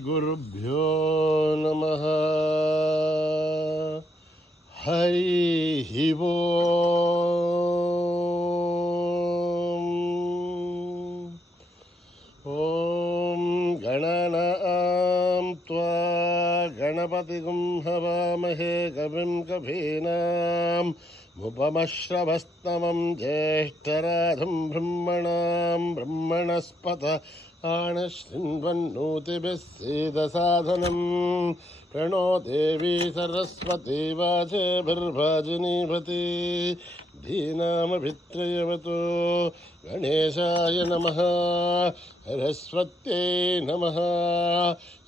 श्रीगुरुभ्यो नमः। हरिः ओम्। ॐ गणनां त्वा गणपतिगुं हवामहे कविं कवीनाम् उपमश्रवस्तमं ज्येष्ठराजं ब्रह्मणां ब्रह्मणस्पत आनशृण्वन्नोतिभिः सीदसाधनं प्रणो देवी सरस्वती वाचेभिर्भाजिनीभृती धीनामभित्रयवतु गणेशाय नमः सरस्वत्यै नमः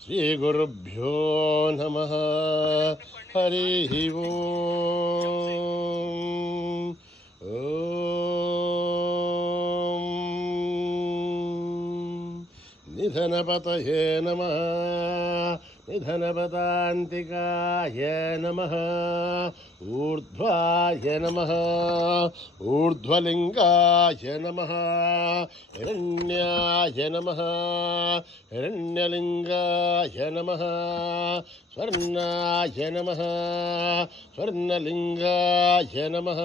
श्रीगुरुभ्यो नमः हरिः ओम्। निधनपतये नमः निधनपदान्तिकाय नमः ऊर्ध्वाय नमः ऊर्ध्वलिङ्गाय नमः हिरण्याय नमः हिरण्यलिङ्गाय नमः स्वर्णाय नमः स्वर्णलिङ्गाय नमः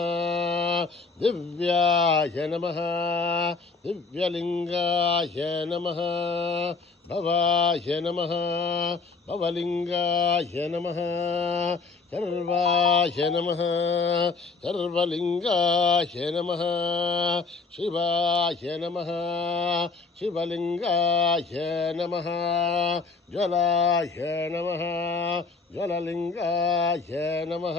दिव्याय नमः दिव्यलिङ्गाय नमः भवाय नमः भवलिङ्गाय नमः सर्वाय नमः सर्वलिङ्गाय नमः शिवाय नमः शिवलिङ्गाय नमः ज्वलाय नमः ज्वललिङ्गाय नमः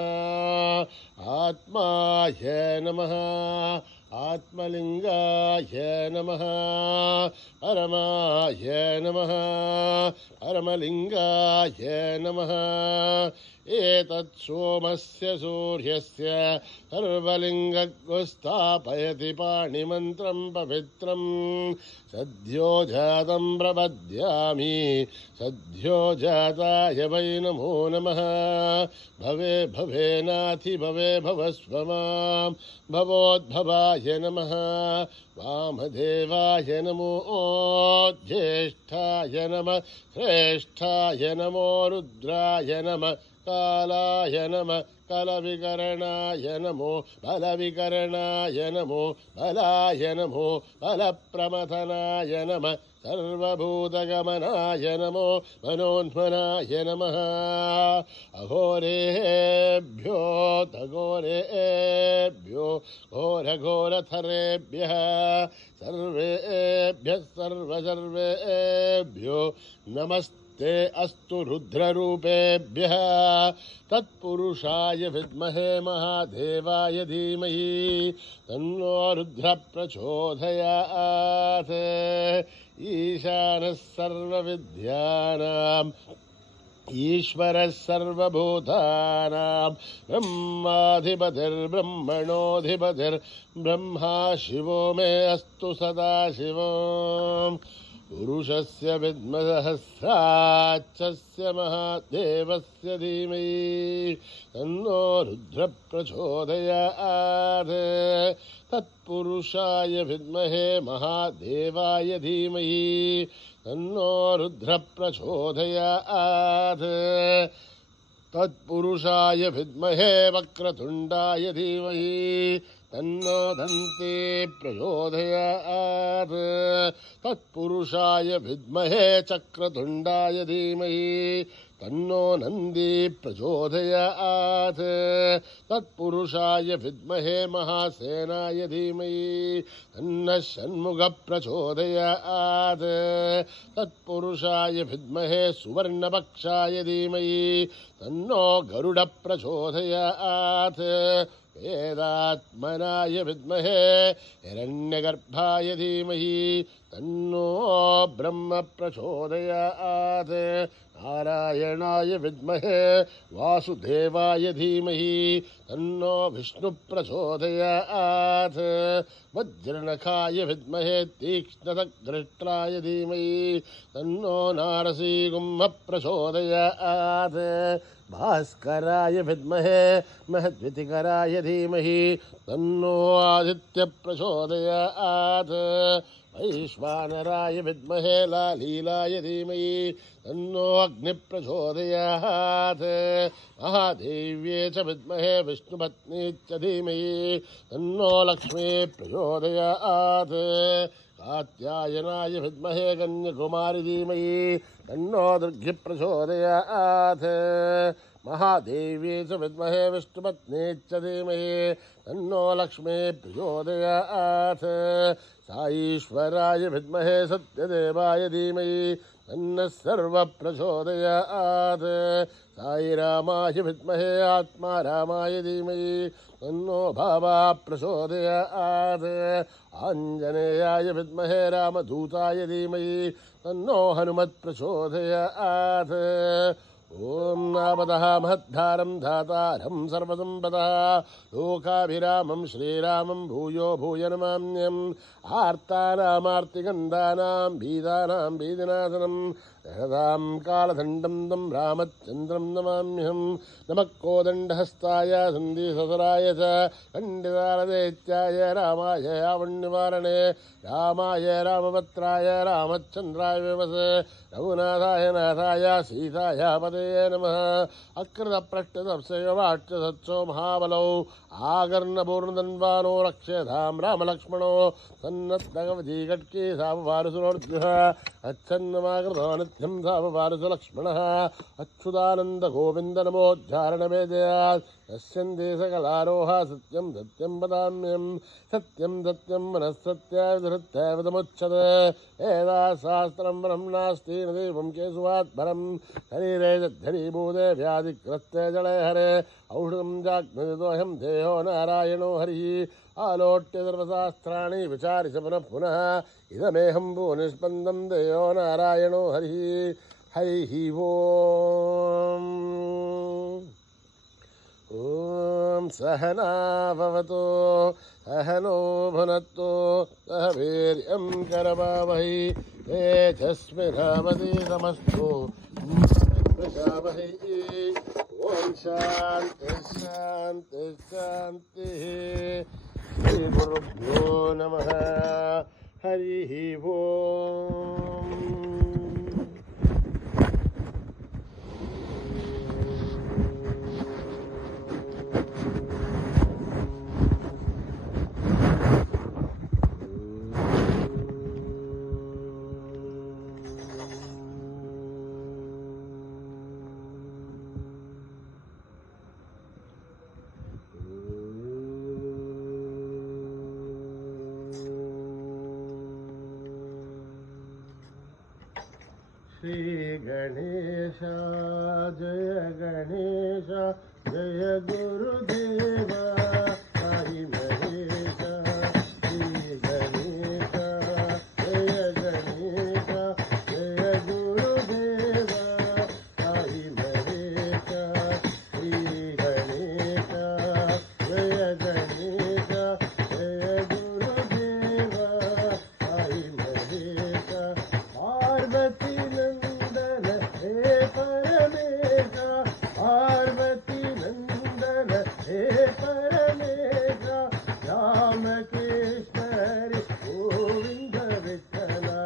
आत्माय नमः आत्मलिङ्गाय नमः परमाय नमः परमलिङ्गाय नमः एतत् सोमस्य सूर्यस्य सर्वलिङ्गस्थापयति पाणिमन्त्रं पवित्रं सद्यो जातं प्रपद्यामि सद्यो जाताय वै नमो नमः भवे भवेनाथि भवे भवस्व मां भवोद्भवाय नमः वामदेवाय नमो ज्येष्ठाय नमः श्रेष्ठाय नमो रुद्राय नमः कालाय नमः कलविकरणाय नमो बलविकरणाय नमो बलाय नमो बलप्रमथनाय नमः सर्वभूतगमनाय नमो मनोन्मनाय नमः अघोरेभ्यो तघोरेभ्यो घोरघोरथरेभ्यः सर्वेभ्यः सर्वेभ्यो नमस्ते अस्तु रुद्ररूपेभ्यः तत्पुरुषाय विद्महे महादेवाय धीमहि तन्नो रुद्रः प्रचोदयात् ईशानः सर्वविद्यानाम् ईश्वरः सर्वभूतानां ब्रह्माधिपतिर्ब्रह्मणोऽधिपतिर्ब्रह्मा शिवो मे अस्तु सदा शिवो पुरुषस्य विद्मसहस्राक्षस्य महादेवस्य धीमहि तन्नो रुद्रः प्रचोदयात् तत्पुरुषाय विद्महे महादेवाय धीमहि तन्नो रुद्रः प्रचोदयात् तत्पुरुषाय विद्महे वक्रतुण्डाय धीमहि तन्नो दन्ती प्रचोदयात् तत्पुरुषाय विद्महे चक्रतुण्डाय धीमहि तन्नो नन्दी प्रचोदयात् तत्पुरुषाय विद्महे महासेनाय धीमहि तन्नः षण्मुखः प्रचोदयात् तत्पुरुषाय विद्महे सुवर्णपक्षाय धीमहि तन्नो गरुडः प्रचोदयात् वेदात्मनाय विद्महे हिरण्यगर्भाय धीमहि तन्नो ब्रह्म प्रचोदयात् नारायणाय विद्महे वासुदेवाय धीमहि तन्नो विष्णु प्रचोदयात् वज्रनखाय विद्महे तीक्ष्णदग्रष्ट्राय धीमहि तन्नो नारसिंह प्रचोदयात् भास्कराय विद्महे महद्वितिकराय धीमहि तन्नो आदित्य प्रचोदयात् वैश्वानराय विद्महे लालीलाय धीमहि तन्नो अग्निः प्रचोदयात् महादेव्ये च विद्महे विष्णुपत्नी च धीमहि तन्नो लक्ष्मी प्रचोदयात् कात्यायनाय विद्महे कन्याकुमारी धीमहि तन्नो दुर्गी प्रचोदयात् महादेव्ये च विद्महे विष्णुपत्नी च धीमहि तन्नो लक्ष्मी प्रचोदयात् साईश्वराय विद्महे सत्यदेवाय धीमहि तन्नः सर्वः प्रचोदयात् साईरामाय विद्महे आत्मारामाय धीमहि तन्नो भावा प्रचोदयात् आञ्जनेयाय विद्महे रामदूताय धीमहि तन्नो हनुमत् प्रचोदयात् ओम नामदः महद्धारं धातारं सर्वसंपदः लोकाभिरामं श्रीरामं भूयो भूय नमाम्यहम् आर्तानामार्तिगन्धानां भीदानां भीदिनाशनं रहदां कालदण्डं तं रामचन्द्रं नमाम्यहम् नमः कोदण्डहस्ताय सन्धिससराय च खण्डितालदैत्याय रामाय रावणनिवारणे रामाय रामभद्राय रामचन्द्राय विवसे रघुनाथाय नाथाय सीताय पदे नमः अकृतप्रष्टतप्सयोवाट्यसत्सो महाबलौ आकर्णपूर्णधन्वानो रक्ष्यधां रामलक्ष्मणो सन्नद्भगवती कट्की साववारुसुरोर्जुः अच्छन्नमाकृतो नित्यं साववारुसु लक्ष्मणः अच्युतानन्दगोविन्दनमोज्झारणवेदयात् यस्यन्ते सकलारोहा सत्यं सत्यं वदाम्यहं सत्यं सत्यं मनःसत्याविधृत्याविधमुच्यते वेदाशास्त्रं वरं नास्ति न देवं केशवात्परं शरीरे जद्धरीभूते व्याधिग्रस्ते जले हरे औषधं जाग्नदितोऽहं देहो नारायणो हरिः आलोट्य सर्वशास्त्राणि विचारि च पुनः पुनः इदमेहं भुवनिष्पन्दं देयो नारायणो हरिः हरिः ॐ सहना भवतु सहनो भुनक्तु सह वीर्यं करवावहै तेजस्विनावधीतमस्तु वै ॐ शान्ति शान्ति शान्तिः श्रीगुरुभ्यो नमः हरिः ओम् श्री गणेश जय गणेश जय गुरुदेव साई महेश श्री गणेश जय गणेश जय गुरुदेव साई महेश श्री गणेश जय गणेश जय गुरुदेव साई महेश पार्वती पार्वती नंदन हे Paramesh Ramakrishna Hari Govind Vitthala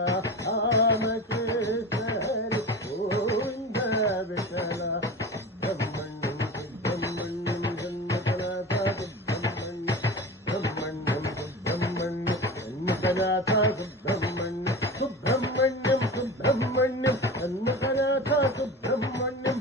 Ramakrishna Hari Govind Vitthala Subrahmanyam जन्मनाथ Subrahmanyam जन्मनाथ Subrahmanyam Subrahmanyam Subrahmanyam जन्मनाथ Subrahmanyam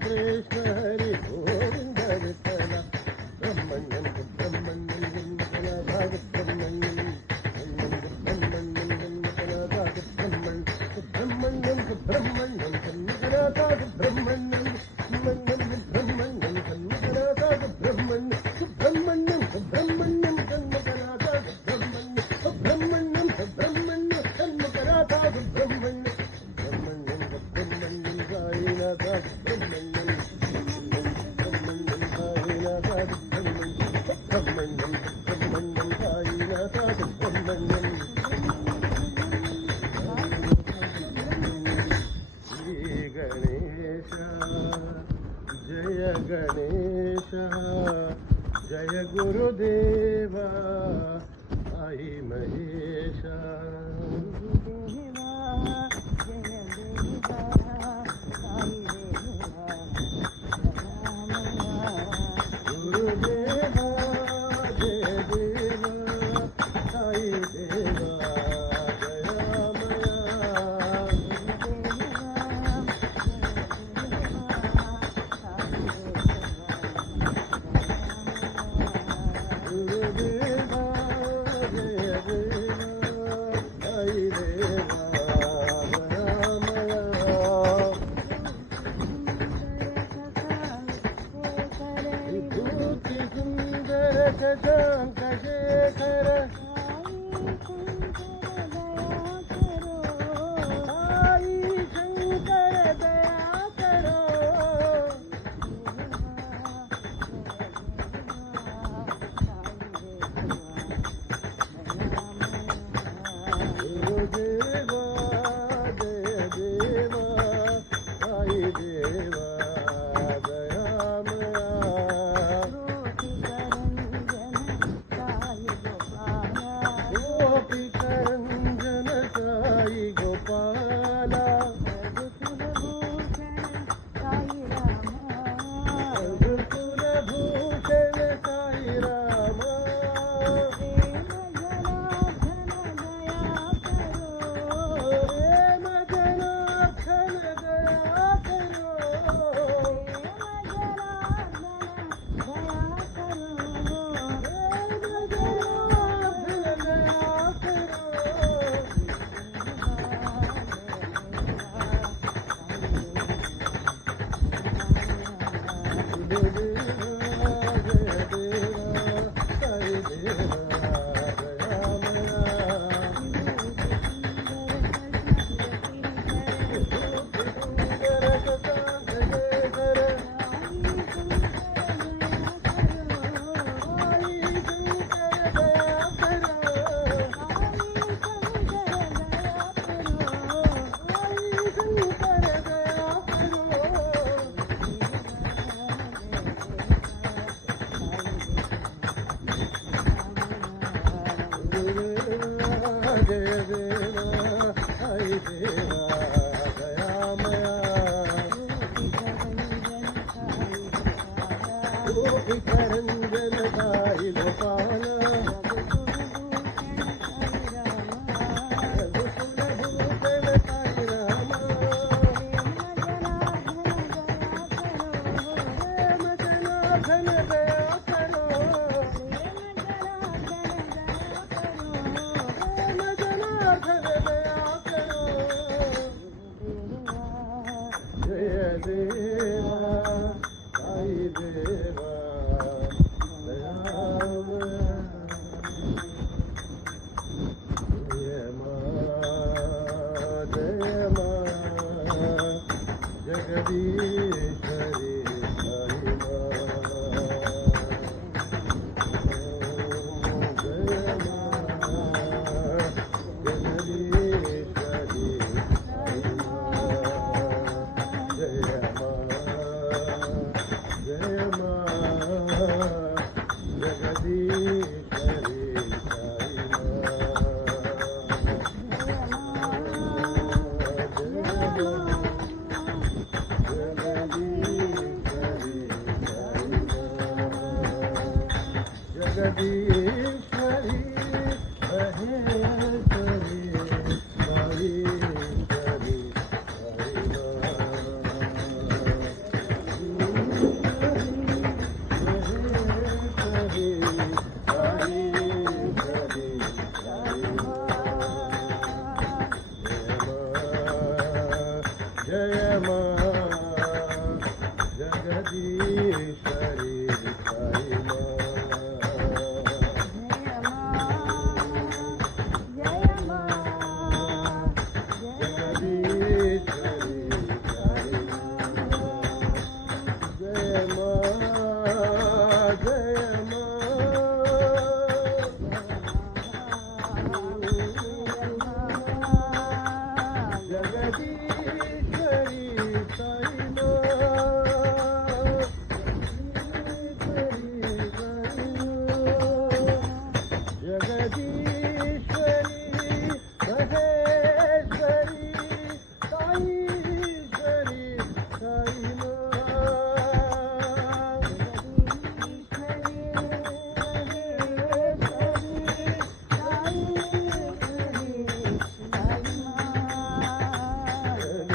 Krishna Hari Govinda Vittala Ganesh जय गुरुदेव आई महेश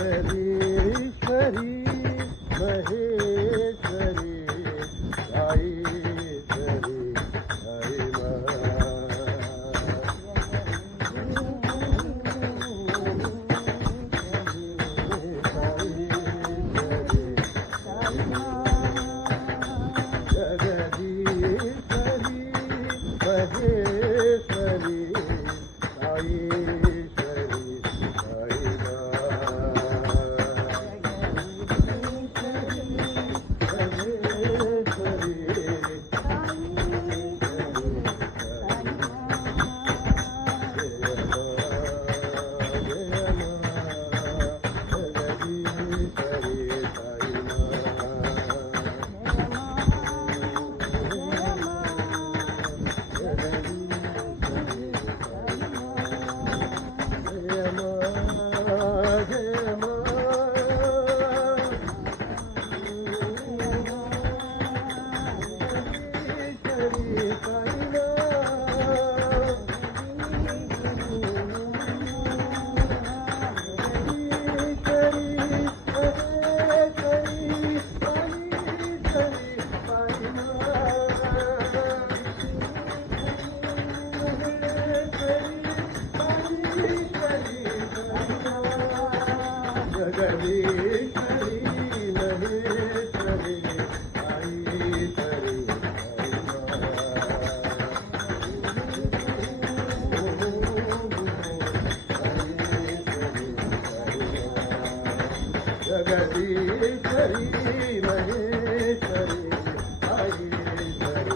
जगदीश्वरी महेश्वरी साईश्वरी साई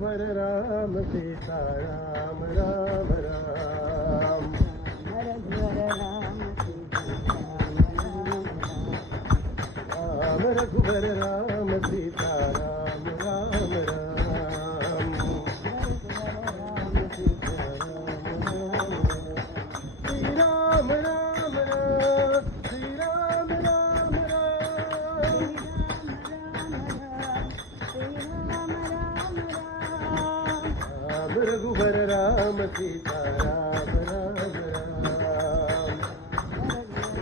रघुबर राम सीता राम राम राम रघुवर राम सीता राम रघुबर राम सीता राम राम राम श्री राम राम राम श्री राम राम राम राम रघुबर राम सीता राम राम राम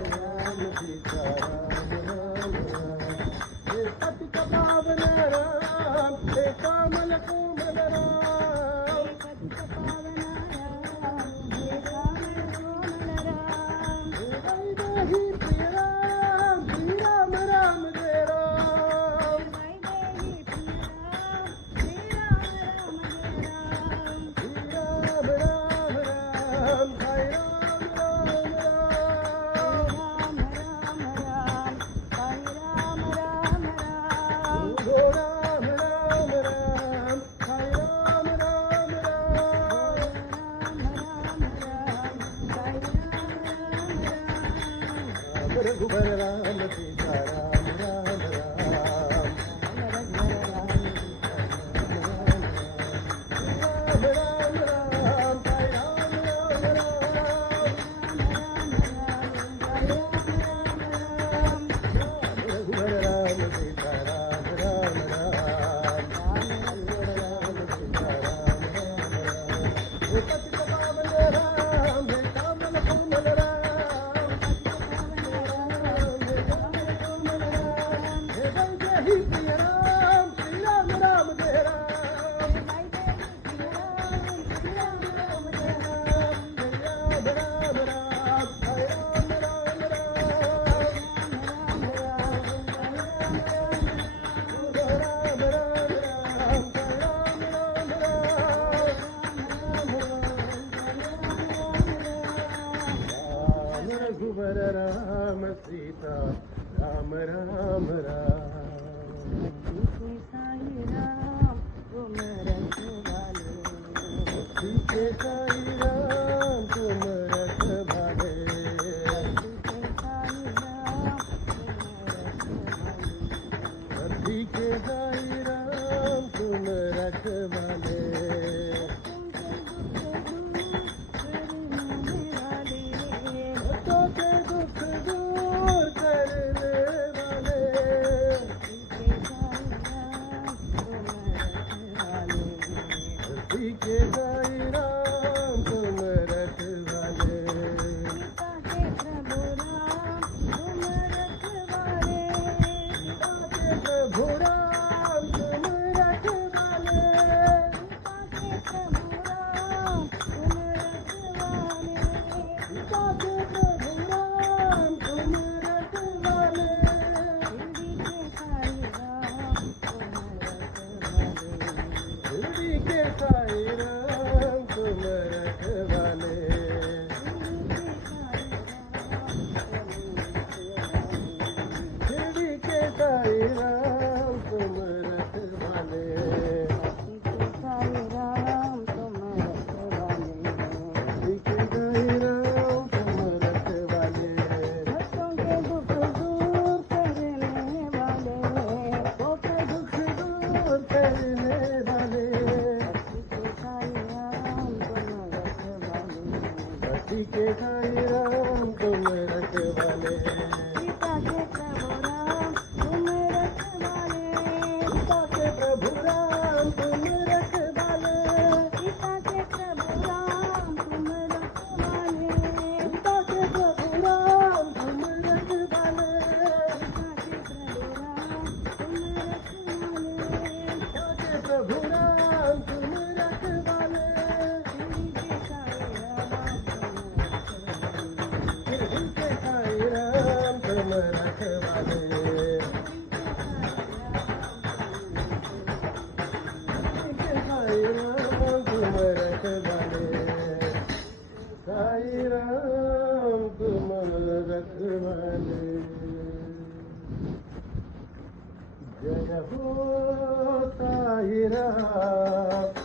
राम सीता राम राम राम हे पतित पावन राम हे कामल कोमल राम हे वैदेही प्रिय राम श्री राम राम जय राम श्री राम राम राम जय राम राम राम गो राम राम राम जय राम राम राम रघुबर राम सीता राम राम राम राम राम राम जय राम राम राम रघुबर राम सीता राम राम राम राम सीता राम राम राम हे पतित पावन राम हे कामल कोमल राम हे वैदेही प्रिय राम श्री राम राम जय राम जय राम राम राम जय राम राम राम राम राम राम जय राम राम राम रघुबर राम सीता राम राम राम सीते साई राम तुम रखवाले सीते साई राम तुम रखवाले तो के दुख दूर करने वाले सीते साई राम तुम रखवाले प्रभु राम तुम रखवाले प्रभु राम तुम रखवाले शिरडी के साई राम तुम रखवाले शिरडी के साई राम तुम रखवाले शिरडी के साई राम तुम रखवाले भक्तों के दुख दूर करने वाले भक्ति के साई राम तुम रखवाले सीता के प्रभु राम तुम रखवाले सीता के प्रभु राम तुम रखवाले सीता के प्रभु राम तुम रखवाले सीता के प्रभु राम तुम रखवाले शिरडी के साई राम तुम रखवाले साई राम तुम रखवाले साई राम तुम रखवाले जय हो साई राम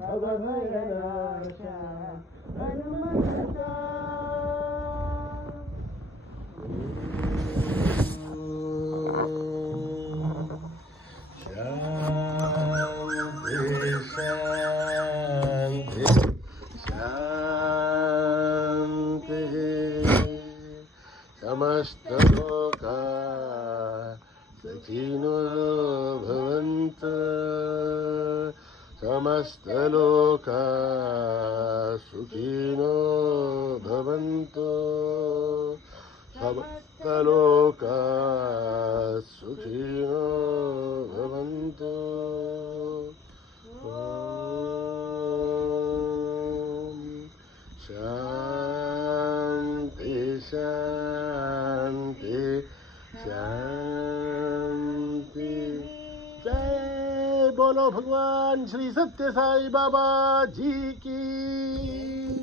भवभयनाशा हनुमन्ता समस्तलोका सुखिनो भवन्तु समस्तलोका सुखिनो भवन्तु समस्तलोका सुखिनो भवन्तु ॐ शान्ति शान्ति शांति। जय बोलो भगवान श्री सत्य साई बाबा जी की।